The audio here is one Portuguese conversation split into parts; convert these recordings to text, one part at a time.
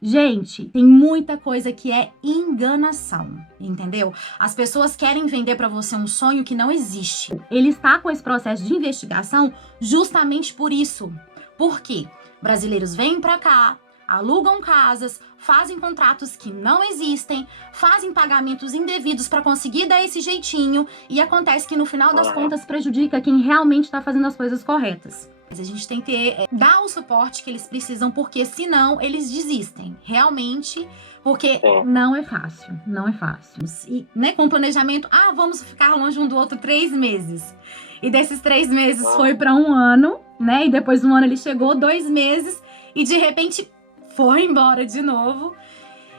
Gente, tem muita coisa que é enganação, entendeu? As pessoas querem vender pra você um sonho que não existe. Ele está com esse processo de investigação justamente por isso. Por quê? Brasileiros vêm pra cá, alugam casas, fazem contratos que não existem, fazem pagamentos indevidos pra conseguir dar esse jeitinho e acontece que no final das contas prejudica quem realmente tá fazendo as coisas corretas. Mas a gente tem que dar o suporte que eles precisam, porque senão eles desistem. Realmente, porque não é fácil, não é fácil. E, né, com planejamento, vamos ficar longe um do outro 3 meses. E desses 3 meses foi para 1 ano, né? E depois de 1 ano ele chegou, 2 meses, e de repente foi embora de novo.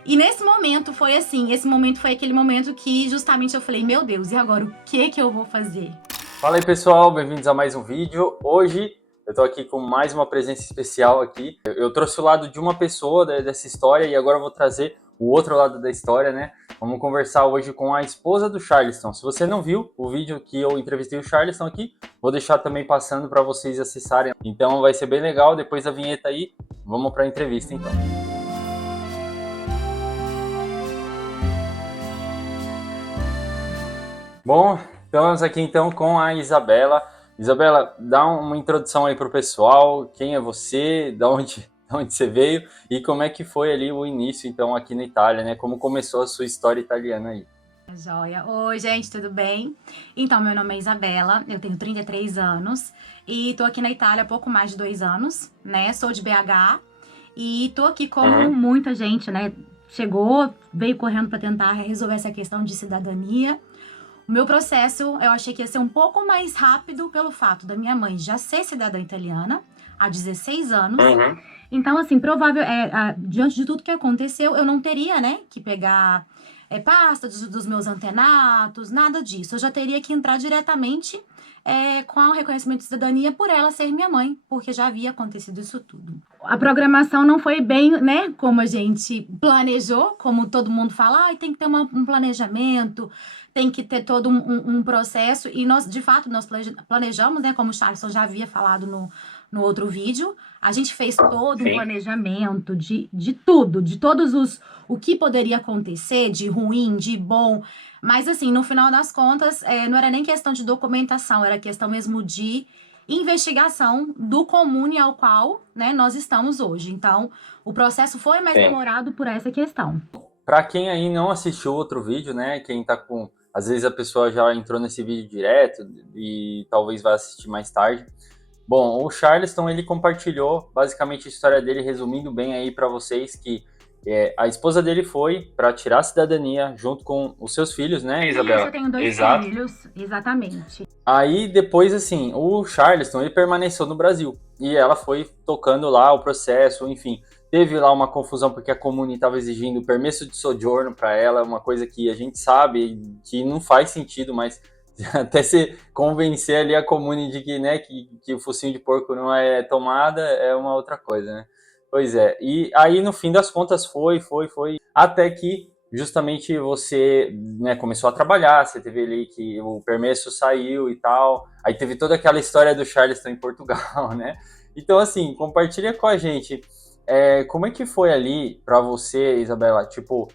E nesse momento foi assim, esse momento foi aquele momento que justamente eu falei, meu Deus, e agora o que eu vou fazer? Fala aí pessoal, bem-vindos a mais um vídeo. Hoje eu tô aqui com mais uma presença especial aqui. Eu trouxe o lado de uma pessoa dessa história e agora eu vou trazer o outro lado da história, né? Vamos conversar hoje com a esposa do Charleston. Se você não viu o vídeo que eu entrevistei o Charleston aqui, vou deixar também passando para vocês acessarem. Então vai ser bem legal, depois da vinheta aí, vamos para a entrevista então. Bom, estamos aqui então com a Isabela. Isabela, dá uma introdução aí pro pessoal, quem é você, de onde você veio e como é que foi ali o início então aqui na Itália, né? Como começou a sua história italiana aí? Joia. Oi, gente, tudo bem? Então, meu nome é Isabela, eu tenho 33 anos e tô aqui na Itália há pouco mais de 2 anos, né? Sou de BH e tô aqui como muita gente, né? Chegou, veio correndo para tentar resolver essa questão de cidadania. O meu processo, eu achei que ia ser um pouco mais rápido pelo fato da minha mãe já ser cidadã italiana há 16 anos. Então, assim, diante de tudo que aconteceu, eu não teria, né, que pegar pasta dos meus antenatos, nada disso. Eu já teria que entrar diretamente com o reconhecimento de cidadania por ela ser minha mãe, porque já havia acontecido isso tudo. A programação não foi bem, né, como a gente planejou, como todo mundo fala, tem que ter um planejamento, tem que ter todo um processo, e nós, de fato, nós planejamos, né, como o Charleston já havia falado no outro vídeo, a gente fez todo um planejamento de tudo, de todos o que poderia acontecer, de ruim, de bom, mas assim, no final das contas, não era nem questão de documentação, era questão mesmo de investigação do comune ao qual, né, nós estamos hoje. Então, o processo foi mais demorado por essa questão. Para quem aí não assistiu outro vídeo, né, quem tá com... Às vezes a pessoa já entrou nesse vídeo direto e talvez vá assistir mais tarde. Bom, o Charleston, ele compartilhou basicamente a história dele, resumindo bem aí para vocês que a esposa dele foi para tirar a cidadania junto com os seus filhos, né, Isabela? Eu tenho 2 filhos, exatamente. Aí depois, assim, o Charleston, ele permaneceu no Brasil e ela foi tocando lá o processo, enfim. Teve lá uma confusão porque a Comune estava exigindo permesso de soggiorno para ela, uma coisa que a gente sabe que não faz sentido, mas até se convencer ali a Comune de que, né, que o focinho de porco não é tomada, é uma outra coisa, né? Pois é, e aí no fim das contas foi, até que justamente você, né, começou a trabalhar, você teve ali que o permesso saiu e tal, aí teve toda aquela história do Charleston em Portugal, né? Então assim, compartilha com a gente, como é que foi ali para você, Isabela, tipo,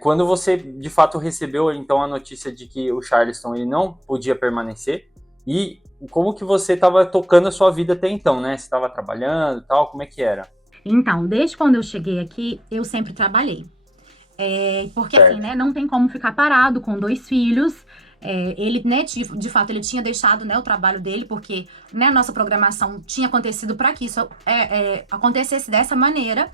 quando você de fato recebeu então a notícia de que o Charleston ele não podia permanecer e como que você estava tocando a sua vida até então, né? Você estava trabalhando e tal, como é que era? Então, desde quando eu cheguei aqui, eu sempre trabalhei. Porque assim, né, não tem como ficar parado com 2 filhos. Ele, né, de fato, ele tinha deixado, né, o trabalho dele, porque, né, a nossa programação tinha acontecido para que isso acontecesse dessa maneira.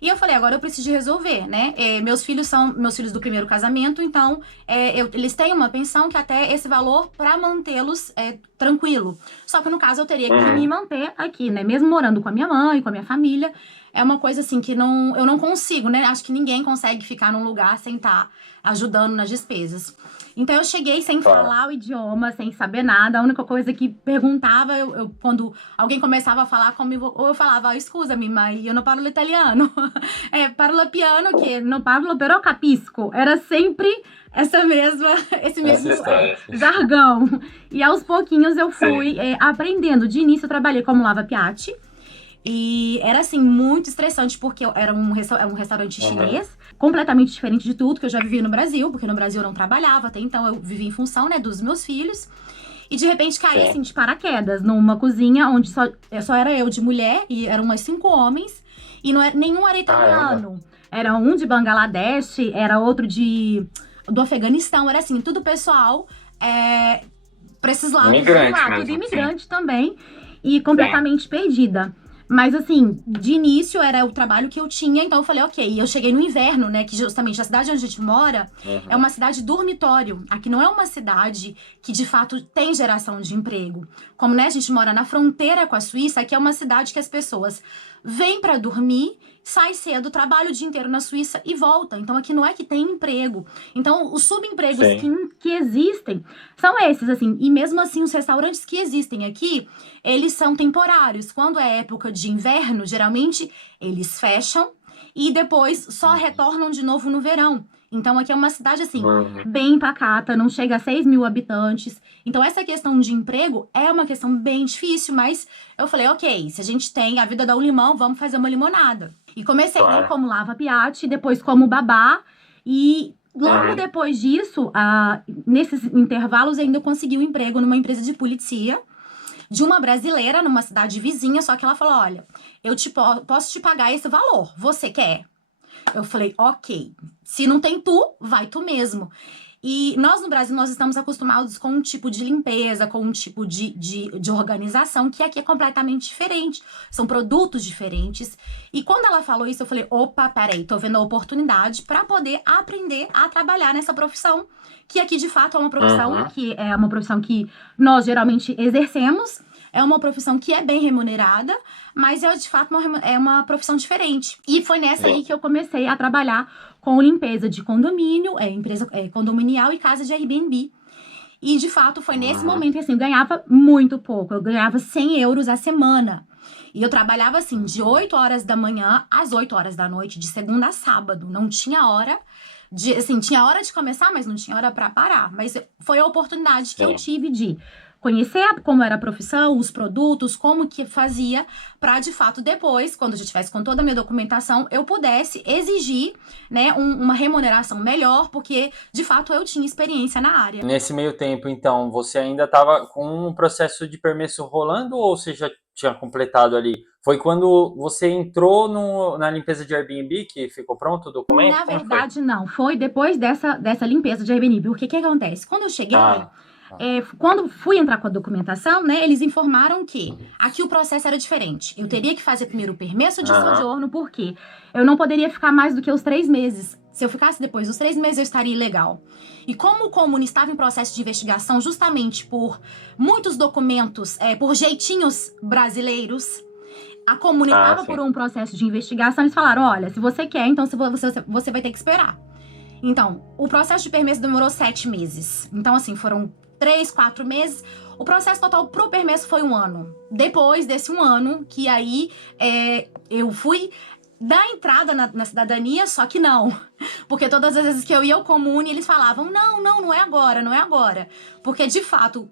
E eu falei, agora eu preciso de resolver, né? Meus filhos são meus filhos do primeiro casamento, então eles têm uma pensão que até esse valor para mantê-los tranquilo. Só que no caso eu teria que me manter aqui, né? Mesmo morando com a minha mãe, com a minha família, é uma coisa assim que eu não consigo, né? Acho que ninguém consegue ficar num lugar sem estar ajudando nas despesas. Então eu cheguei sem falar o idioma, sem saber nada. A única coisa que perguntava, quando alguém começava a falar comigo, ou eu falava, scusami, ma io non parlo italiano. Parlo piano, que non parlo, però capisco. Era sempre esse mesmo jargão. E aos pouquinhos eu fui aprendendo. De início eu trabalhei como lava-piatti. E era, assim, muito estressante, porque era um restaurante Uhum. chinês, completamente diferente de tudo que eu já vivi no Brasil, porque no Brasil eu não trabalhava até então, eu vivia em função, né, dos meus filhos. E de repente caí, Sim. assim, de paraquedas, numa cozinha onde só era eu de mulher, e eram umas 5 homens, e nenhum era Caramba. italiano. Era um de Bangladesh, era outro do Afeganistão, era assim, tudo pessoal pra esses lados de Imigrante lá, tudo mesmo, sim. imigrante também, e Sim. completamente perdida. Mas assim, de início era o trabalho que eu tinha, então eu falei, ok. Eu cheguei no inverno, né? Que justamente a cidade onde a gente mora é Uhum. uma cidade dormitório. Aqui não é uma cidade que de fato tem geração de emprego. Como, né, a gente mora na fronteira com a Suíça, aqui é uma cidade que as pessoas vêm pra dormir, sai cedo, trabalha o dia inteiro na Suíça e volta. Então aqui não é que tem emprego. Então os subempregos Sim. que existem são esses, assim. E mesmo assim, os restaurantes que existem aqui, eles são temporários. Quando é época de inverno, geralmente eles fecham e depois só retornam de novo no verão. Então aqui é uma cidade, assim, Uhum. bem pacata, não chega a 6 mil habitantes. Então essa questão de emprego é uma questão bem difícil, mas eu falei, ok, se a gente tem a vida dá um limão, vamos fazer uma limonada. E comecei, né, Claro. como lava-piatti, depois como babá, e logo depois disso, nesses intervalos, ainda eu consegui um emprego numa empresa de polícia, de uma brasileira numa cidade vizinha, só que ela falou, olha, posso te pagar esse valor, você quer? Eu falei, ok, se não tem tu, vai tu mesmo. E nós no Brasil, nós estamos acostumados com um tipo de limpeza, com um tipo de organização, que aqui é completamente diferente. São produtos diferentes. E quando ela falou isso, eu falei, opa, peraí, tô vendo a oportunidade para poder aprender a trabalhar nessa profissão, que aqui de fato é uma profissão que nós geralmente exercemos, é uma profissão que é bem remunerada, mas é de fato é uma profissão diferente. E foi nessa aí que eu comecei a trabalhar com limpeza de condomínio, empresa condominial e casa de Airbnb. E de fato foi nesse momento que assim, eu ganhava muito pouco, eu ganhava 100 euros a semana. E eu trabalhava assim, de 8 horas da manhã às 8 horas da noite, de segunda a sábado. Não tinha hora tinha hora de começar, mas não tinha hora para parar. Mas foi a oportunidade que eu tive de conhecer como era a profissão, os produtos, como que fazia, para de fato depois, quando eu já tivesse com toda a minha documentação, eu pudesse exigir, né, uma remuneração melhor, porque de fato eu tinha experiência na área. Nesse meio tempo, então, você ainda estava com um processo de permesso rolando ou você já tinha completado ali? Foi quando você entrou na limpeza de Airbnb que ficou pronto o documento? Na Como foi? verdade, não. Foi depois dessa limpeza de Airbnb. Porque o que acontece? Quando eu cheguei, quando fui entrar com a documentação, né, eles informaram que aqui o processo era diferente. Eu teria que fazer primeiro o permesso de sojourno, porque eu não poderia ficar mais do que os 3 meses. Se eu ficasse depois dos 3 meses, eu estaria ilegal. E como o Comune estava em processo de investigação justamente por muitos documentos, por jeitinhos brasileiros, a Comune estava por um processo de investigação, eles falaram, olha, se você quer, então você vai ter que esperar. Então, o processo de permesso demorou 7 meses. Então, assim, foram 3, 4 meses. O processo total pro permesso foi 1 ano. Depois desse 1 ano, que aí eu fui dar entrada na cidadania, só que não. Porque todas as vezes que eu ia ao Comune, eles falavam, não é agora, não é agora. Porque, de fato,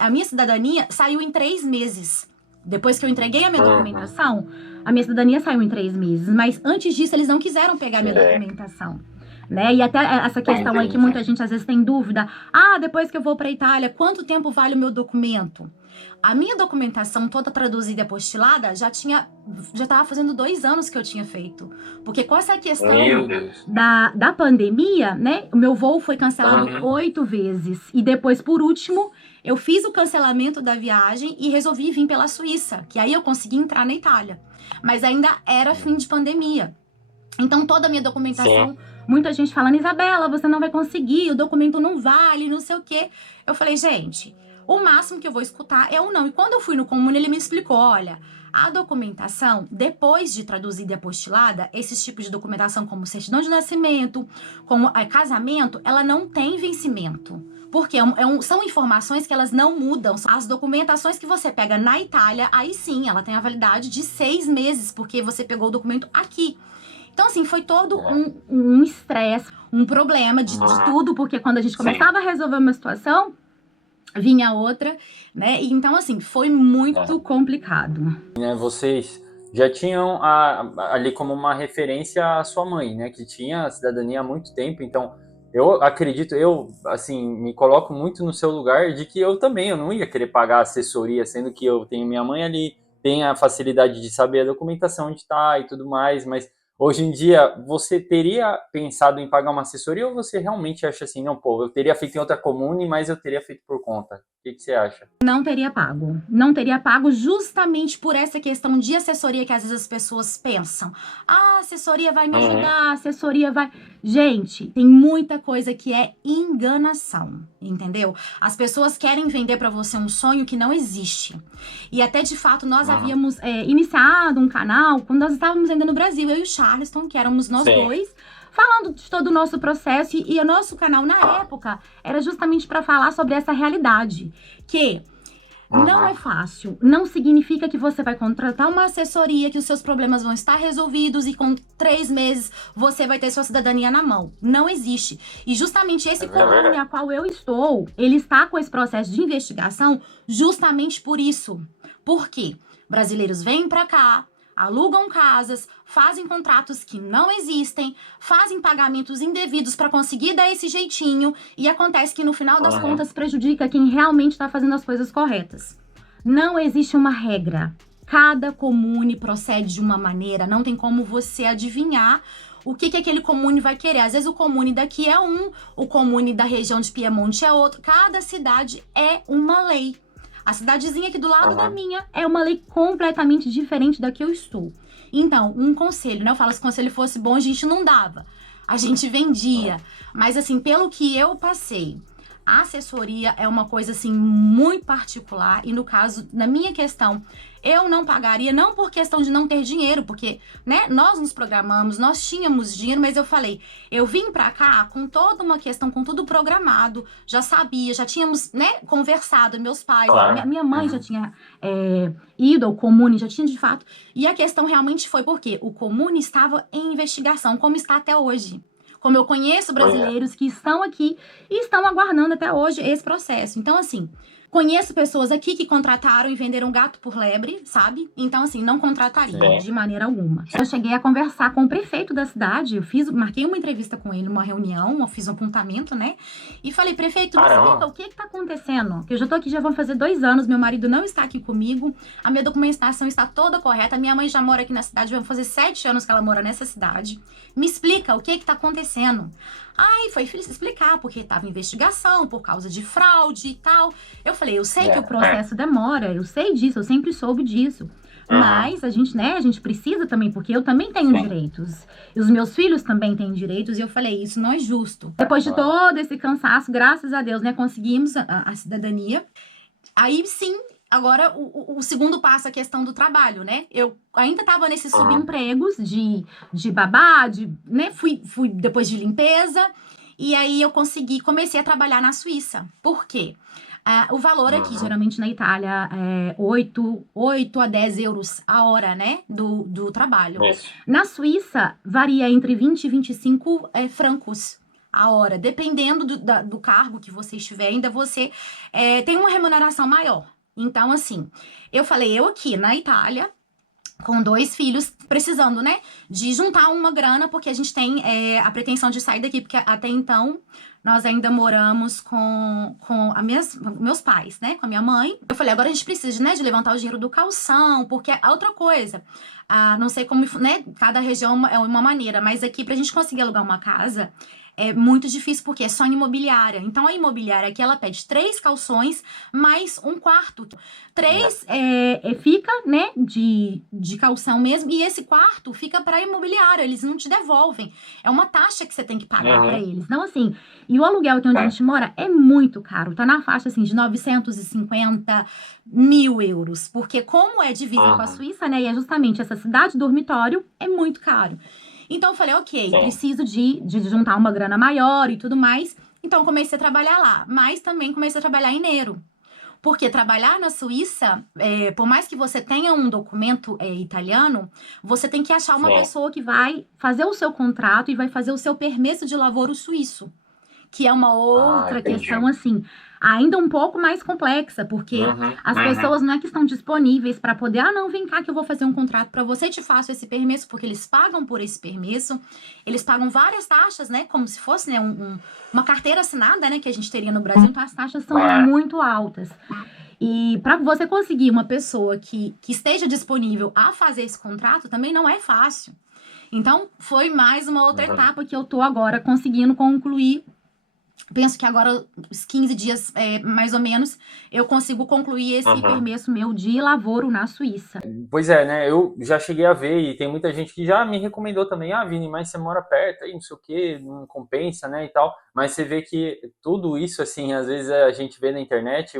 a minha cidadania saiu em 3 meses. Depois que eu entreguei a minha documentação, a minha cidadania saiu em 3 meses. Mas antes disso, eles não quiseram pegar a minha documentação. Né? E até essa questão aí que muita gente às vezes tem dúvida. Depois que eu vou pra Itália, quanto tempo vale o meu documento? A minha documentação toda traduzida e apostilada já tava fazendo 2 anos que eu tinha feito. Porque com essa questão da pandemia, né? O meu voo foi cancelado 8 vezes. E depois, por último, eu fiz o cancelamento da viagem e resolvi vir pela Suíça. Que aí eu consegui entrar na Itália. Mas ainda era fim de pandemia. Então, toda a minha documentação, muita gente falando, Isabela, você não vai conseguir, o documento não vale, não sei o quê. Eu falei, gente, o máximo que eu vou escutar é o não. E quando eu fui no Comune, ele me explicou, olha, a documentação, depois de traduzida e apostilada, esses tipos de documentação como certidão de nascimento, como casamento, ela não tem vencimento. Porque são informações que elas não mudam. As documentações que você pega na Itália, aí sim, ela tem a validade de 6 meses, porque você pegou o documento aqui. Então, assim, foi todo um estresse, um problema de tudo, porque quando a gente começava a resolver uma situação, vinha outra, né? E então, assim, foi muito complicado. Né, vocês já tinham ali como uma referência a sua mãe, né, que tinha a cidadania há muito tempo, então eu acredito, eu assim, me coloco muito no seu lugar de que eu não ia querer pagar assessoria, sendo que eu tenho minha mãe ali, tenho a facilidade de saber a documentação onde está e tudo mais, mas hoje em dia você teria pensado em pagar uma assessoria ou você realmente acha assim, não, pô, eu teria feito em outra comune, mas eu teria feito por conta? O que você acha? Não teria pago. Não teria pago justamente por essa questão de assessoria que às vezes as pessoas pensam. Ah, a assessoria vai me ajudar, a assessoria vai. Gente, tem muita coisa que é enganação, entendeu? As pessoas querem vender para você um sonho que não existe. E até de fato nós havíamos iniciado um canal quando nós estávamos ainda no Brasil, eu e o Charleston, que éramos nós dois, falando de todo o nosso processo, e o nosso canal na época era justamente para falar sobre essa realidade, que não é fácil, não significa que você vai contratar uma assessoria, que os seus problemas vão estar resolvidos e com 3 meses você vai ter sua cidadania na mão. Não existe. E justamente esse comune a qual eu estou, ele está com esse processo de investigação justamente por isso. Por quê? Brasileiros vêm para cá, alugam casas, fazem contratos que não existem, fazem pagamentos indevidos para conseguir dar esse jeitinho e acontece que no final das contas prejudica quem realmente está fazendo as coisas corretas. Não existe uma regra. Cada comune procede de uma maneira, não tem como você adivinhar o que aquele comune vai querer. Às vezes o comune daqui é um, o comune da região de Piemonte é outro. Cada cidade é uma lei. A cidadezinha aqui do lado da minha é uma lei completamente diferente da que eu estou. Então, um conselho, né? Eu falo, se o conselho fosse bom, a gente não dava. A gente vendia. Mas, assim, pelo que eu passei, a assessoria é uma coisa, assim, muito particular. E, no caso, na minha questão, eu não pagaria, não por questão de não ter dinheiro, porque, né, nós nos programamos, nós tínhamos dinheiro, mas eu falei, eu vim pra cá com toda uma questão, com tudo programado, já sabia, já tínhamos, né, conversado, meus pais, minha mãe já tinha ido ao comune, já tinha de fato, e a questão realmente foi porque o comune estava em investigação, como está até hoje. Como eu conheço brasileiros que estão aqui e estão aguardando até hoje esse processo. Então, assim, conheço pessoas aqui que contrataram e venderam gato por lebre, sabe? Então, assim, não contrataria de maneira alguma. Eu cheguei a conversar com o prefeito da cidade, marquei uma entrevista com ele, uma reunião, eu fiz um apontamento, né? E falei, prefeito, me explica o que tá acontecendo? Que eu já tô aqui, já vão fazer 2 anos, meu marido não está aqui comigo, a minha documentação está toda correta, minha mãe já mora aqui na cidade, vai fazer 7 anos que ela mora nessa cidade. Me explica o que tá acontecendo. Aí foi explicar, porque tava em investigação, por causa de fraude e tal. Eu falei, eu sei que o processo demora, eu sei disso, eu sempre soube disso. Mas a gente, né, a gente precisa também, porque eu também tenho direitos. E os meus filhos também têm direitos, e eu falei, isso não é justo. Depois de todo esse cansaço, graças a Deus, né, conseguimos a cidadania. Aí sim, agora o segundo passo, a questão do trabalho, né? Eu ainda tava nesses subempregos de babá, né, fui depois de limpeza, e aí eu comecei a trabalhar na Suíça. Por quê? O valor aqui, geralmente na Itália, é 8 a 10 euros a hora, né, do trabalho. Na Suíça, varia entre 20 e 25 francos a hora. Dependendo do cargo que você estiver, ainda você tem uma remuneração maior. Então, assim, eu falei, eu aqui na Itália, com 2 filhos, precisando, né, de juntar uma grana, porque a gente tem a pretensão de sair daqui, porque até então nós ainda moramos com meus pais, né, com a minha mãe. Eu falei, agora a gente precisa, né, de levantar o dinheiro do calção, porque a outra coisa, não sei como, né, cada região é uma maneira, mas aqui pra gente conseguir alugar uma casa, é muito difícil porque é só em imobiliária. Então, a imobiliária aqui, ela pede 3 calções mais um quarto. 3 fica, né, de calção mesmo, e esse quarto fica para imobiliária, eles não te devolvem. É uma taxa que você tem que pagar para eles. Então, assim, e o aluguel aqui onde a gente mora é muito caro. Tá na faixa, assim, de 950 mil euros. Porque como é divisa com a Suíça, né, e é justamente essa cidade dormitório, é muito caro. Então eu falei, ok, preciso de juntar uma grana maior e tudo mais. Então comecei a trabalhar lá, mas também comecei a trabalhar em Neiro. Porque trabalhar na Suíça, por mais que você tenha um documento italiano, você tem que achar uma pessoa que vai fazer o seu contrato e vai fazer o seu permesso de lavoro suíço. que é uma outra entendi. questão, assim, ainda um pouco mais complexa, porque as pessoas não é que estão disponíveis para poder, não, vem cá que eu vou fazer um contrato para você, te faço esse permesso, porque eles pagam por esse permesso, eles pagam várias taxas, né, como se fosse, né, uma carteira assinada, né, que a gente teria no Brasil, então as taxas são muito altas. E para você conseguir uma pessoa que esteja disponível a fazer esse contrato, também não é fácil. Então, foi mais uma outra etapa que eu tô agora conseguindo concluir. Penso que agora, os 15 dias, mais ou menos, eu consigo concluir esse permesso meu de lavoro na Suíça. Pois é, né? Eu já cheguei a ver e tem muita gente que já me recomendou também, Vini, mas você mora perto aí, não sei o quê, não compensa, né, e tal. Mas você vê que tudo isso, assim, às vezes a gente vê na internet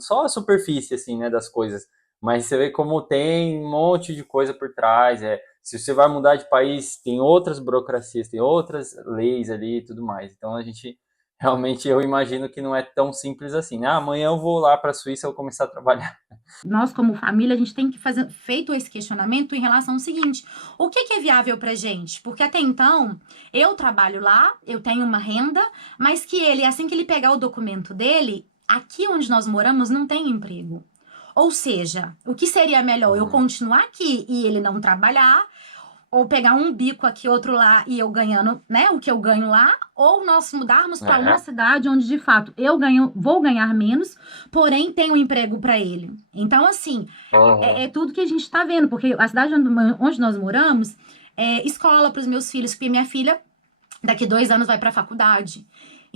só a superfície, assim, né, das coisas. Mas você vê como tem um monte de coisa por trás. Se você vai mudar de país, tem outras burocracias, tem outras leis ali e tudo mais. Então a gente realmente, eu imagino que não é tão simples assim, né? Amanhã eu vou lá para a Suíça, eu vou começar a trabalhar. Nós, como família, a gente tem que fazer feito esse questionamento em relação ao seguinte: o que é viável pra gente? Porque até então, eu trabalho lá, eu tenho uma renda, mas que ele, assim que ele pegar o documento dele, aqui onde nós moramos não tem emprego. Ou seja, o que seria melhor? Eu continuar aqui e ele não trabalhar, ou pegar um bico aqui, outro lá, e eu ganhando, né, o que eu ganho lá, ou nós mudarmos para uma cidade onde, de fato, vou ganhar menos, porém tenho um emprego para ele. Então, assim, é tudo que a gente está vendo, porque a cidade onde nós moramos é escola para os meus filhos, porque minha filha, daqui 2 anos, vai para a faculdade.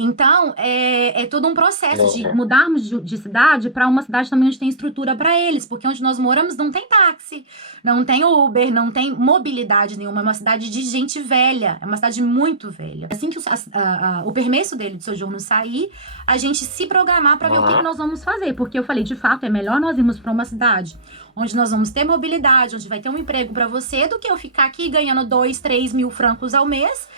Então, é todo um processo de mudarmos de cidade para uma cidade também onde tem estrutura para eles, porque onde nós moramos não tem táxi, não tem Uber, não tem mobilidade nenhuma, é uma cidade de gente velha, é uma cidade muito velha. Assim que o permesso dele de sojourno sair, a gente se programar para ver o que nós vamos fazer, porque eu falei, de fato, é melhor nós irmos para uma cidade onde nós vamos ter mobilidade, onde vai ter um emprego para você, do que eu ficar aqui ganhando 2, 3 mil francos ao mês,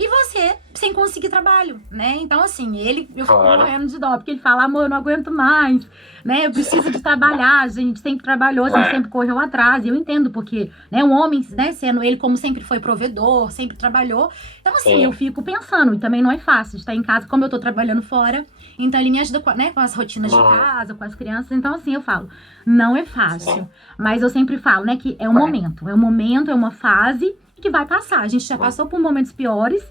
e você sem conseguir trabalho, né? Então, assim, eu fico morrendo de dó, porque ele fala, amor, eu não aguento mais, né? Eu preciso de trabalhar, a gente sempre trabalhou, a gente sempre correu atrás, e eu entendo, porque, né, o homem, né, sendo ele como sempre foi provedor, sempre trabalhou, então, assim, eu fico pensando, e também não é fácil de estar em casa, como eu tô trabalhando fora, então ele me ajuda com as rotinas de casa, com as crianças, então, assim, eu falo, não é fácil, mas eu sempre falo, né, que é um momento, é uma fase, que vai passar. A gente já passou por momentos piores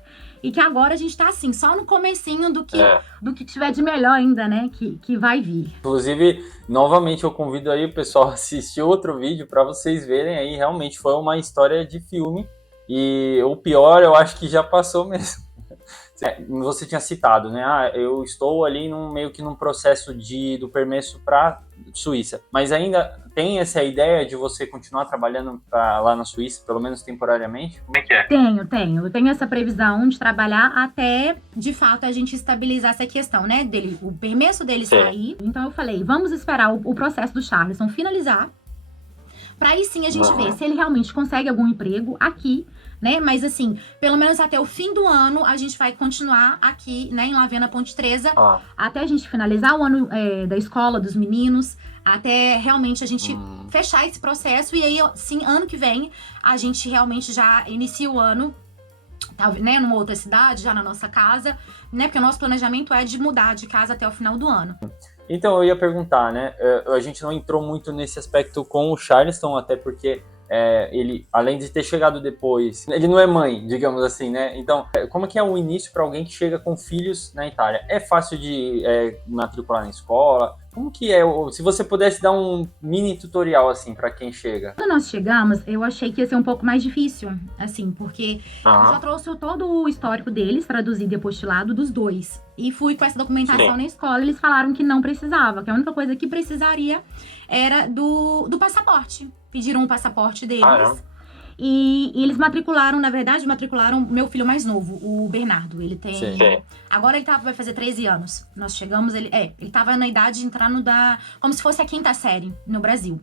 e que agora a gente tá assim, só no comecinho do que tiver de melhor ainda, né? Que vai vir. Inclusive, novamente eu convido aí o pessoal a assistir outro vídeo para vocês verem aí, realmente foi uma história de filme e o pior eu acho que já passou mesmo. Você tinha citado, né? Eu estou ali meio que num processo do permesso para Suíça, mas ainda tem essa ideia de você continuar trabalhando lá na Suíça, pelo menos temporariamente? Como é que é? Tenho. Eu tenho essa previsão de trabalhar até, de fato, a gente estabilizar essa questão, né? O permesso dele sair. Então eu falei, vamos esperar o processo do Charleston finalizar, para aí sim a gente ver se ele realmente consegue algum emprego aqui, né? Mas assim, pelo menos até o fim do ano, a gente vai continuar aqui, né, em Lavena Ponte Tresa, até a gente finalizar o ano da escola dos meninos, até realmente a gente fechar esse processo, e aí, sim, ano que vem, a gente realmente já inicia o ano, né, numa outra cidade, já na nossa casa, né, porque o nosso planejamento é de mudar de casa até o final do ano. Então, eu ia perguntar, né, a gente não entrou muito nesse aspecto com o Charleston, até porque ele, além de ter chegado depois, ele não é mãe, digamos assim, né? Então, como que é o início para alguém que chega com filhos na Itália? É fácil de matricular na escola? Como que é? Se você pudesse dar um mini tutorial, assim, para quem chega. Quando nós chegamos, eu achei que ia ser um pouco mais difícil, assim, porque eu já trouxe todo o histórico deles, traduzido e apostilado, dos dois. E fui com essa documentação na escola, eles falaram que não precisava, que a única coisa que precisaria era do passaporte. Pediram o passaporte deles. E eles matricularam meu filho mais novo, o Bernardo. Ele tem... Agora ele vai fazer 13 anos. Nós chegamos, ele tava na idade de entrar como se fosse a 5ª série no Brasil.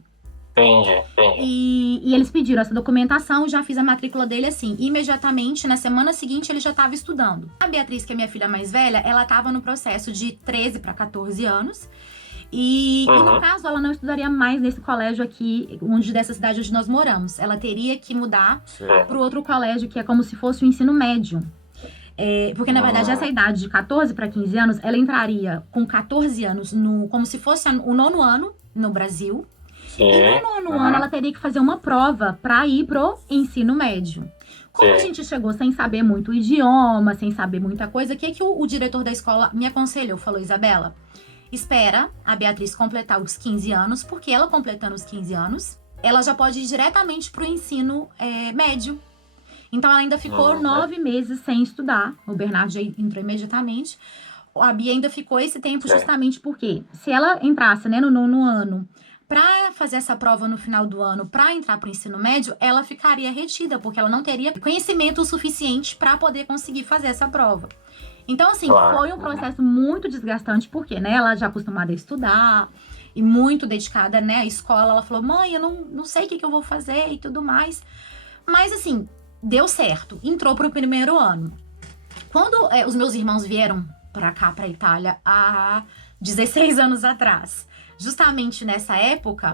Entendi. E eles pediram essa documentação, já fiz a matrícula dele assim. Imediatamente, na semana seguinte, ele já estava estudando. A Beatriz, que é minha filha mais velha, ela estava no processo de 13 para 14 anos. E no caso, ela não estudaria mais nesse colégio aqui, dessa cidade onde nós moramos. Ela teria que mudar para o outro colégio, que é como se fosse o ensino médio. Porque, na verdade, essa idade de 14 para 15 anos, ela entraria com 14 anos como se fosse o 9º ano no Brasil. Sim. E no 9º ano, ela teria que fazer uma prova para ir pro ensino médio. Como a gente chegou sem saber muito o idioma, sem saber muita coisa, o que o diretor da escola me aconselhou? Falou, Isabela, espera a Beatriz completar os 15 anos, porque ela completando os 15 anos, ela já pode ir diretamente pro ensino médio. Então, ela ainda ficou 9 meses sem estudar. O Bernardo já entrou imediatamente. A Bia ainda ficou esse tempo justamente porque, se ela entrasse, né, no 9º ano, para fazer essa prova no final do ano, para entrar para o ensino médio, ela ficaria retida, porque ela não teria conhecimento suficiente para poder conseguir fazer essa prova. Então, assim, foi um processo muito desgastante, porque, né, ela já acostumada a estudar e muito dedicada, né, à escola. Ela falou, mãe, eu não sei o que eu vou fazer e tudo mais. Mas, assim, deu certo. Entrou pro 1º ano. Quando os meus irmãos vieram para cá, para Itália, há 16 anos atrás, justamente nessa época,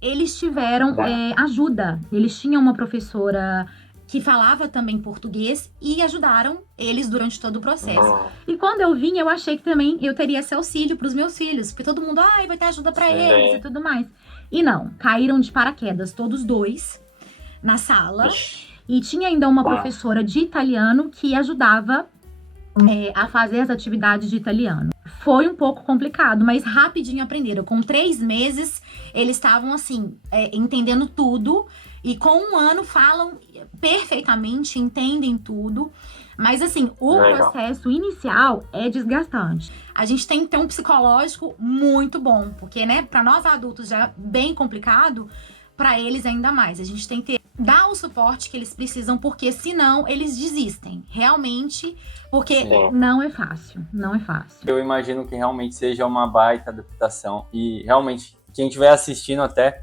eles tiveram ajuda. Eles tinham uma professora que falava também português e ajudaram eles durante todo o processo. E quando eu vim, eu achei que também eu teria esse auxílio para os meus filhos, porque todo mundo, vai ter ajuda para eles e tudo mais. E não, caíram de paraquedas todos dois na sala. E tinha ainda uma professora de italiano que ajudava a fazer as atividades de italiano. Foi um pouco complicado, mas rapidinho aprenderam. Com 3 meses, eles estavam, assim, entendendo tudo. E com 1 ano, falam perfeitamente, entendem tudo. Mas, assim, o processo inicial é desgastante. A gente tem que ter um psicológico muito bom. Porque, né, para nós adultos já é bem complicado, para eles ainda mais. A gente tem que dar o suporte que eles precisam, porque senão eles desistem. Realmente, porque não é fácil. Não é fácil. Eu imagino que realmente seja uma baita adaptação. E realmente, quem estiver assistindo até,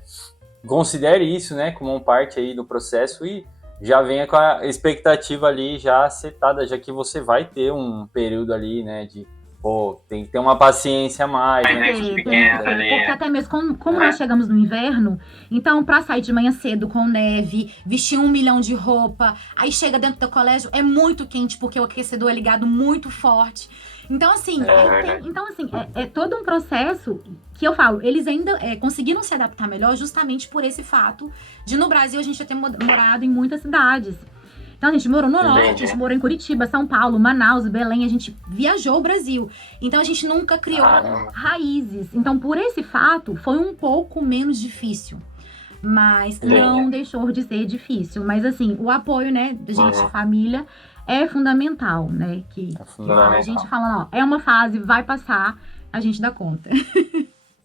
considere isso, né, como uma parte aí do processo e já venha com a expectativa ali já setada, já que você vai ter um período ali, né, de tem que ter uma paciência a mais, né? Porque até mesmo como nós chegamos no inverno, então pra sair de manhã cedo com neve, vestir 1 milhão de roupa, aí chega dentro do colégio, é muito quente porque o aquecedor é ligado muito forte. Então, assim, é todo um processo que eu falo, eles ainda conseguiram se adaptar melhor justamente por esse fato de no Brasil a gente já ter morado em muitas cidades. Então, a gente morou no Norte, a gente morou em Curitiba, São Paulo, Manaus, Belém, a gente viajou o Brasil. Então, a gente nunca criou raízes. Então, por esse fato, foi um pouco menos difícil. Mas não deixou de ser difícil. Mas, assim, o apoio, né, da gente, família, é fundamental, né? A gente fala, é uma fase, vai passar, a gente dá conta.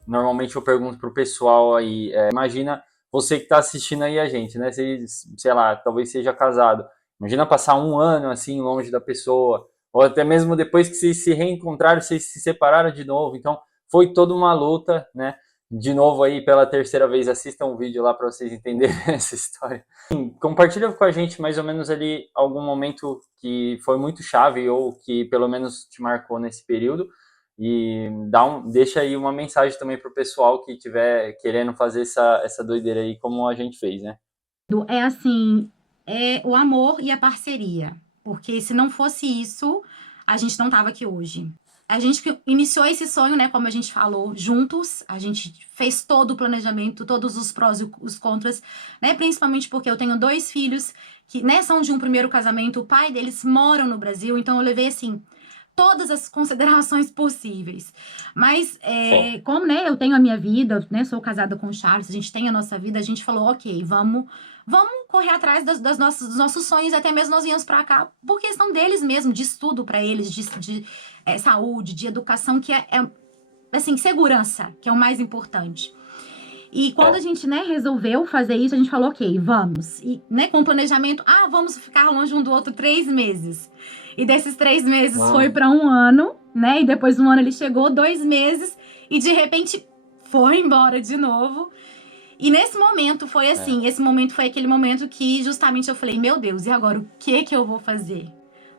Normalmente eu pergunto pro pessoal aí, imagina você que tá assistindo aí a gente, né? Sei lá, talvez seja casado. Imagina passar 1 ano assim, longe da pessoa, ou até mesmo depois que vocês se reencontraram, vocês se separaram de novo. Então, foi toda uma luta, né? De novo aí, pela 3ª vez, assistam o vídeo lá para vocês entenderem essa história. Compartilha com a gente mais ou menos ali algum momento que foi muito chave ou que pelo menos te marcou nesse período. E deixa aí uma mensagem também pro pessoal que estiver querendo fazer essa doideira aí como a gente fez, né? É assim, o amor e a parceria. Porque se não fosse isso, a gente não tava aqui hoje. A gente iniciou esse sonho, né, como a gente falou, juntos. A gente fez todo o planejamento, todos os prós e os contras, né? Principalmente porque eu tenho 2 filhos que, né, são de um primeiro casamento. O pai deles moram no Brasil, então eu levei, assim, todas as considerações possíveis. Mas, como, né, eu tenho a minha vida, né, sou casada com o Charles, a gente tem a nossa vida, a gente falou, ok, vamos correr atrás dos nossos sonhos, até mesmo nós viemos pra cá, por questão deles mesmo, de estudo pra eles, de saúde, de educação, que assim, segurança, que é o mais importante. E quando a gente, né, resolveu fazer isso, a gente falou, ok, vamos. E, né, com o planejamento, vamos ficar longe um do outro 3 meses. E desses 3 meses foi para 1 ano, né? E depois de 1 ano ele chegou, 2 meses, e de repente foi embora de novo. E nesse momento foi assim, esse momento foi aquele momento que justamente eu falei, meu Deus, e agora o que eu vou fazer?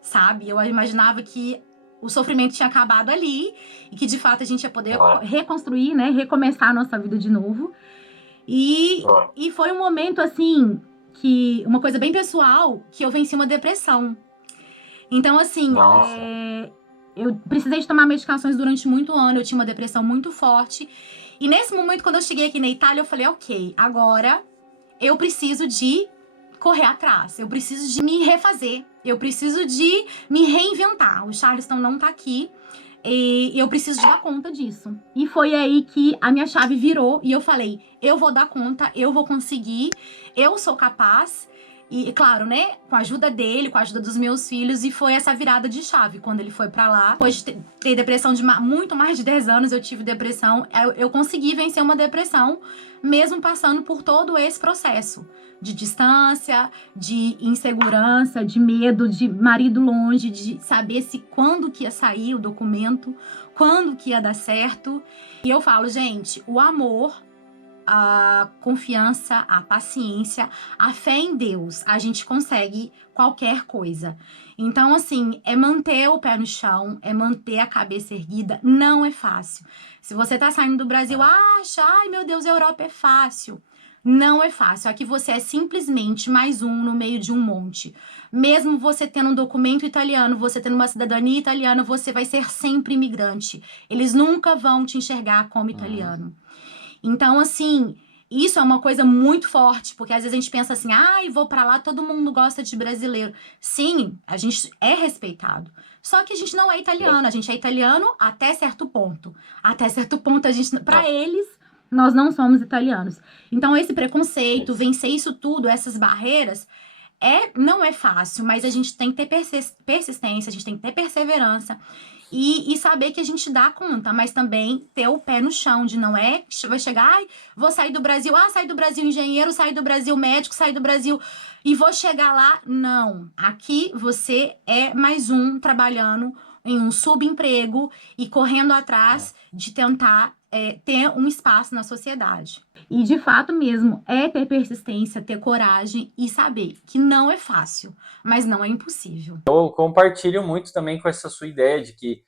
Sabe? Eu imaginava que o sofrimento tinha acabado ali e que de fato a gente ia poder reconstruir, né? Recomeçar a nossa vida de novo. E foi um momento assim, uma coisa bem pessoal, que eu venci uma depressão. Então, assim, Nossa. eu precisei de tomar medicações durante muito ano, eu tinha uma depressão muito forte. E nesse momento, quando eu cheguei aqui na Itália, eu falei, ok, agora eu preciso de correr atrás, eu preciso de me refazer, eu preciso de me reinventar. O Charleston não tá aqui e eu preciso de dar conta disso. E foi aí que a minha chave virou e eu falei, eu vou dar conta, eu vou conseguir, eu sou capaz. E, claro, né, com a ajuda dele, com a ajuda dos meus filhos, e foi essa virada de chave quando ele foi pra lá. Depois de ter depressão de muito mais de 10 anos, eu tive depressão, eu consegui vencer uma depressão, mesmo passando por todo esse processo de distância, de insegurança, de medo, de marido longe, de saber se quando que ia sair o documento, quando que ia dar certo. E eu falo, gente, o amor, a confiança, a paciência, a fé em Deus, a gente consegue qualquer coisa. Então, assim, é manter o pé no chão, é manter a cabeça erguida. Não é fácil. Se você tá saindo do Brasil, acha, ai meu Deus, a Europa é fácil. Não é fácil. Aqui você é simplesmente mais um no meio de um monte. Mesmo você tendo um documento italiano, você tendo uma cidadania italiana, você vai ser sempre imigrante. Eles nunca vão te enxergar como italiano. Então, assim, isso é uma coisa muito forte, porque às vezes a gente pensa assim, ai, vou pra lá, todo mundo gosta de brasileiro. Sim, a gente é respeitado. Só que a gente não é italiano, a gente é italiano até certo ponto. Até certo ponto, a gente, pra eles, nós não somos italianos. Então, esse preconceito, vencer isso tudo, essas barreiras, não é fácil, mas a gente tem que ter persistência, a gente tem que ter perseverança. E saber que a gente dá conta, mas também ter o pé no chão, de não é vai chegar, ai, vou sair do Brasil, sair do Brasil engenheiro, sair do Brasil médico, sair do Brasil e vou chegar lá. Não, aqui você é mais um trabalhando em um subemprego e correndo atrás de tentar ter um espaço na sociedade. E de fato mesmo, é ter persistência, ter coragem e saber que não é fácil, mas não é impossível. Eu compartilho muito também com essa sua ideia de que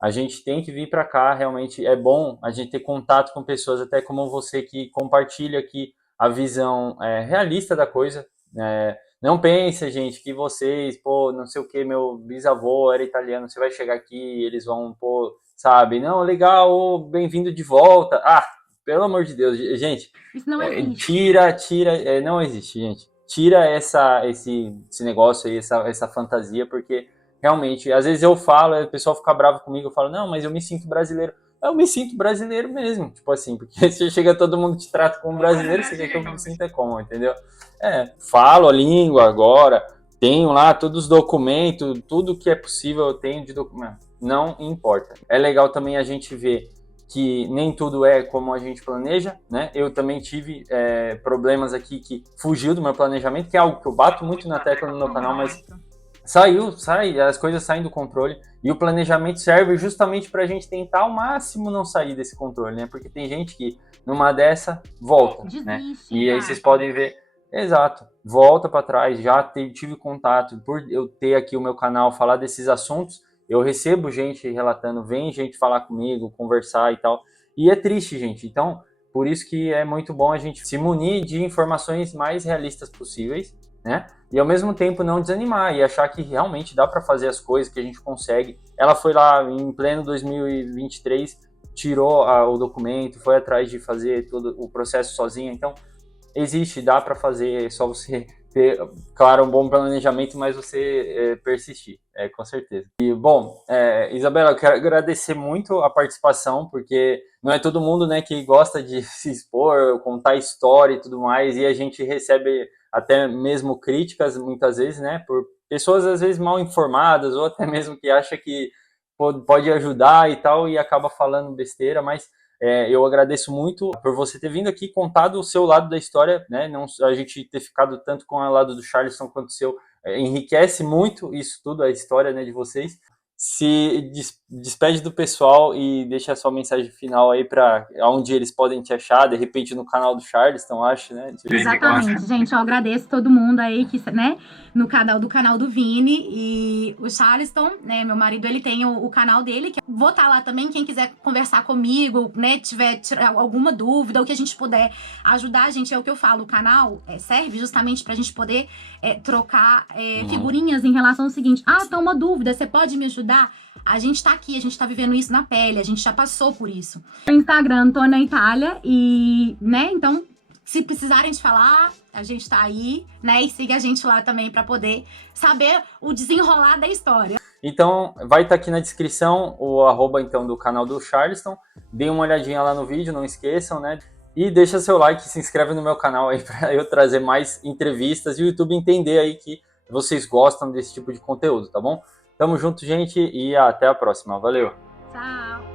a gente tem que vir para cá, realmente é bom a gente ter contato com pessoas até como você que compartilha aqui a visão realista da coisa. Não pense, gente, que vocês, pô, não sei o que, meu bisavô era italiano, você vai chegar aqui e eles vão, pô, sabe, não, legal, bem-vindo de volta. Pelo amor de Deus, gente, isso não existe. Tira, não existe, gente. Tira esse negócio aí, essa fantasia, porque realmente, às vezes eu falo, o pessoal fica bravo comigo, eu falo, não, mas eu me sinto brasileiro. Eu me sinto brasileiro mesmo, tipo assim, porque se chega todo mundo te trata como brasileiro, você quer que eu me sinta como, entendeu? Falo a língua agora, tenho lá todos os documentos, tudo que é possível eu tenho de documento, não importa. É legal também a gente ver que nem tudo é como a gente planeja, né? Eu também tive problemas aqui que fugiu do meu planejamento, que é algo que eu bato muito na tecla no meu canal, mas as coisas saem do controle e o planejamento serve justamente para a gente tentar ao máximo não sair desse controle, né? Porque tem gente que numa dessa volta, né? E aí vocês podem ver, exato, volta para trás. Já tive contato por eu ter aqui o meu canal falar desses assuntos. Eu recebo gente relatando, vem gente falar comigo, conversar e tal. E é triste, gente. Então, por isso que é muito bom a gente se munir de informações mais realistas possíveis, né? E ao mesmo tempo não desanimar e achar que realmente dá para fazer as coisas, que a gente consegue. Ela foi lá em pleno 2023, tirou o documento, foi atrás de fazer todo o processo sozinha. Então, existe, dá para fazer, é só você ter, claro, um bom planejamento, mas você persistir, com certeza. E, bom, Isabela, eu quero agradecer muito a participação, porque não é todo mundo, né, que gosta de se expor, contar história e tudo mais, e a gente recebe até mesmo críticas, muitas vezes, né, por pessoas, às vezes, mal informadas, ou até mesmo que acha que pode ajudar e tal, e acaba falando besteira, mas eu agradeço muito por você ter vindo aqui contado o seu lado da história, né? Não a gente ter ficado tanto com o lado do Charleston quanto o seu, enriquece muito isso tudo, a história, né, de vocês. Se despede do pessoal e deixa a sua mensagem final aí para onde eles podem te achar, de repente no canal do Charleston, acho, né? Exatamente, gente, eu agradeço todo mundo aí que, né, no canal do Vini. E o Charleston, né, meu marido, ele tem o canal dele, que vou estar lá também, quem quiser conversar comigo, né, tiver alguma dúvida, o que a gente puder ajudar, gente, é o que eu falo, o canal serve justamente pra gente poder trocar figurinhas em relação ao seguinte: ah, tá uma dúvida, você pode me ajudar? A gente tá aqui, a gente tá vivendo isso na pele, a gente já passou por isso. No Instagram, tô na Itália e, né, então, se precisarem de falar, a gente tá aí, né, e siga a gente lá também pra poder saber o desenrolar da história. Então, vai estar aqui na descrição o arroba, então, do canal do Charleston. Deem uma olhadinha lá no vídeo, não esqueçam, né? E deixa seu like, se inscreve no meu canal aí para eu trazer mais entrevistas e o YouTube entender aí que vocês gostam desse tipo de conteúdo, tá bom? Tamo junto, gente, e até a próxima. Valeu! Tchau!